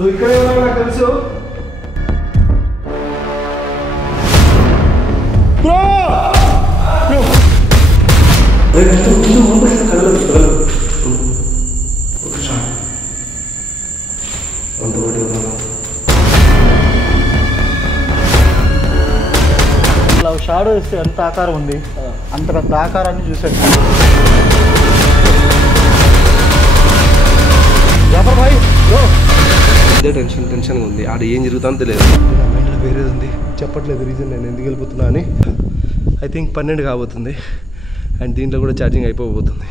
నువ్వు ఇక్కడే ఉన్నావు నాకు తెలుసు. షాడో ఇస్తే ఎంత ఆకారం ఉంది, అంత పెద్ద ఆకారాన్ని చూసాడు. ఇదే టెన్షన్గా ఉంది. ఆడ ఏం జరుగుతుందో తెలియదు. నా మైండ్లో వేరేది ఉంది, చెప్పట్లేదు రీజన్ నేను ఎందుకు వెళ్ళిపోతున్నా అని. ఐ థింక్ 12 కాబోతుంది అండ్ దీంట్లో కూడా ఛార్జింగ్ అయిపోబోతుంది.